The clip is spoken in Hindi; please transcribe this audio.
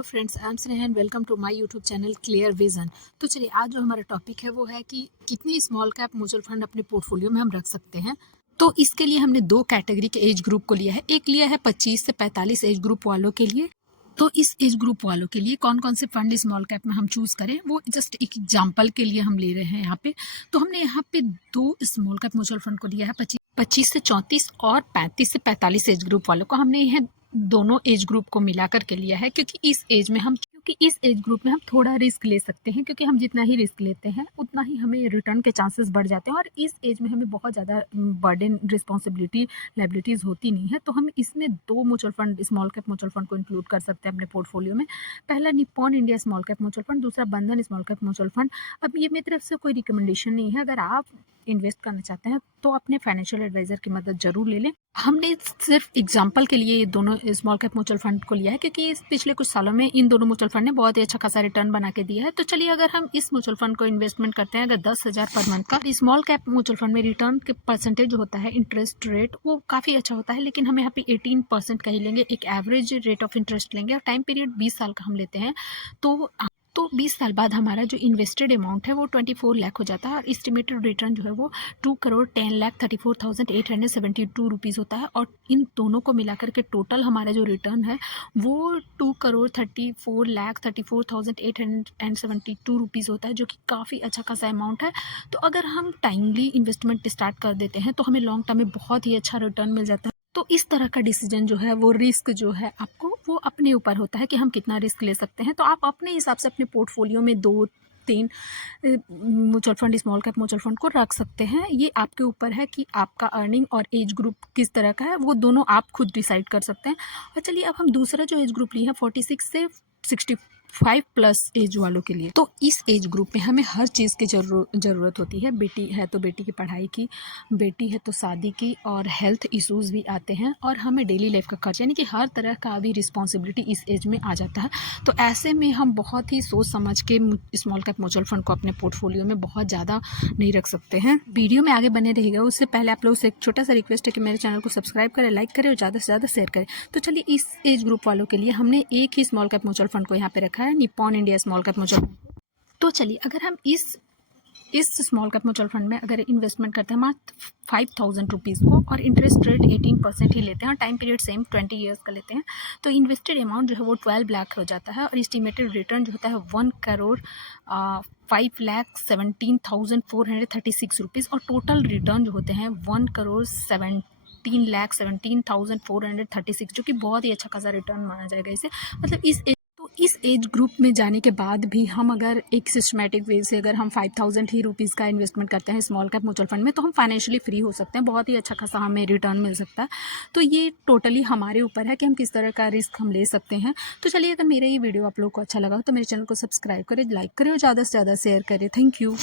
Hello friends, I am Sneha and welcome to my YouTube channel clear vision. तो चलिए, आज जो हमारा टॉपिक है वो है कि कितनी स्मॉल कैप म्यूचुअल फंड अपने पोर्टफोलियो में हम रख सकते हैं। तो इसके लिए हमने दो कैटेगरी के एज ग्रुप को लिया है। एक लिया है 25 से 45 एज ग्रुप वालों के लिए। तो इस एज ग्रुप वालों के लिए कौन कौन से फंड स्मॉल कैप में हम चूज करें, वो जस्ट एक एग्जांपल के लिए हम ले रहे हैं यहाँ पे। तो हमने यहाँ पे दो स्मॉल कैप म्यूचुअल फंड को लिया है, 25 से 34 और 35 से 45 एज ग्रुप वालों को। हमने यह दोनों एज ग्रुप को मिला करके लिया है क्योंकि इस एज ग्रुप में हम थोड़ा रिस्क ले सकते हैं, क्योंकि हम जितना ही रिस्क लेते हैं उतना ही हमें रिटर्न के चांसेस बढ़ जाते हैं। और इस एज में हमें बहुत ज़्यादा बर्डन, रिस्पॉन्सिबिलिटी, लायबिलिटीज़ होती नहीं है। तो हम इसमें दो mutual fund, small cap mutual fund को इंक्लूड कर सकते हैं अपने पोर्टफोलियो में। पहला Nippon India small cap mutual fund, दूसरा बंधन स्मॉल कैप म्यूचुअल फंड। अब ये मेरी तरफ से कोई रिकमेंडेशन नहीं है। अगर आप इन्वेस्ट करना चाहते हैं तो अपने फाइनेंशियल एडवाइजर की मदद जरूर ले लें। हमने सिर्फ एग्जांपल के लिए ये दोनों स्मॉल कैप म्यूचुअल फंड को लिया है, क्योंकि पिछले कुछ सालों में इन दोनों म्यूचुअल फंड ने बहुत ही अच्छा खासा रिटर्न बना के दिया है। तो चलिए, अगर हम इस म्यूचुअल फंड को इन्वेस्टमेंट करते हैं, अगर 10,000 पर मंथ का, स्मॉल कैप म्यूचुअल फंड में रिटर्न के परसेंटेज जो होता है, इंटरेस्ट रेट, वो काफ़ी अच्छा होता है। लेकिन हम यहाँ पे 18% का ही लेंगे, एक एवरेज रेट ऑफ इंटरेस्ट लेंगे, और टाइम पीरियड 20 साल का हम लेते हैं। तो 20 साल बाद हमारा जो इन्वेस्टेड अमाउंट है वो 24 लाख हो जाता है, और एस्टिमेटेड रिटर्न जो है वो 2,10,34,872 रुपीज़ होता है। और इन दोनों को मिलाकर के टोटल हमारा जो रिटर्न है वो 2,34,34,872 रुपीज़ होता है, जो कि काफ़ी अच्छा खासा अमाउंट है। तो अगर हम टाइमली इन्वेस्टमेंट स्टार्ट कर देते हैं तो हमें लॉन्ग टर्म में बहुत ही अच्छा रिटर्न मिल जाता है। तो इस तरह का डिसीजन जो है, वो रिस्क जो है आपको, वो अपने ऊपर होता है कि हम कितना रिस्क ले सकते हैं। तो आप अपने हिसाब से अपने पोर्टफोलियो में 2-3 mutual fund, small cap mutual fund को रख सकते हैं। ये आपके ऊपर है कि आपका अर्निंग और एज ग्रुप किस तरह का है, वो दोनों आप खुद डिसाइड कर सकते हैं। और चलिए, अब हम दूसरा जो एज ग्रुप लिए हैं 46 से 65 प्लस एज वालों के लिए। तो इस एज ग्रुप में हमें हर चीज़ की ज़रूरत होती है। बेटी है तो बेटी की पढ़ाई की, बेटी है तो शादी की, और हेल्थ इश्यूज़ भी आते हैं, और हमें डेली लाइफ का खर्च, यानी कि हर तरह का भी रिस्पॉन्सिबिलिटी इस एज में आ जाता है। तो ऐसे में हम बहुत ही सोच समझ के स्मॉल कैप म्यूचुअल फंड को अपने पोर्टफोलियो में बहुत ज़्यादा नहीं रख सकते हैं। वीडियो में आगे बने रहेगा, उससे पहले आप लोगों से एक छोटा सा रिक्वेस्ट है कि मेरे चैनल को सब्सक्राइब करें, लाइक करें और ज़्यादा से ज़्यादा शेयर करें। तो चलिए, इस एज ग्रुप वालों के लिए हमने एक ही स्मॉल कैप म्यूचुअल फंड को यहाँ पे रखा है, Nippon India small cap mutual fund. तो चलिए, अगर हम इस स्मॉल कैप म्यूचुअल फंड में अगर इन्वेस्टमेंट करते हैं मात्र 5,000 रुपीज़ को, और इंटरेस्ट रेट 18% ही लेते हैं, और टाइम पीरियड सेम 20 ईयर्स का लेते हैं, तो इन्वेस्टेड अमाउंट जो है वो 12 लाख हो जाता है, और एस्टिमेटेड रिटर्न जो होता है 1,05,17,436 रुपीज़, और टोटल रिटर्न जो होते हैं 1,17,17,436, जो कि बहुत ही अच्छा खासा रिटर्न माना जाएगा इसे। मतलब इस एज ग्रुप में जाने के बाद भी हम अगर एक सिस्टमैटिक वे से अगर हम 5,000 ही रुपीज़ का इन्वेस्टमेंट करते हैं स्मॉल कैप म्यूचुअल फंड में, तो हम फाइनेंशियली फ्री हो सकते हैं, बहुत ही अच्छा खासा हमें रिटर्न मिल सकता है। तो ये टोटली हमारे ऊपर है कि हम किस तरह का रिस्क हम ले सकते हैं। तो चलिए, अगर मेरा ये वीडियो आप लोग को अच्छा लगा तो मेरे चैनल को सब्सक्राइब करें, लाइक करें और ज़्यादा से ज़्यादा शेयर करें। Thank you.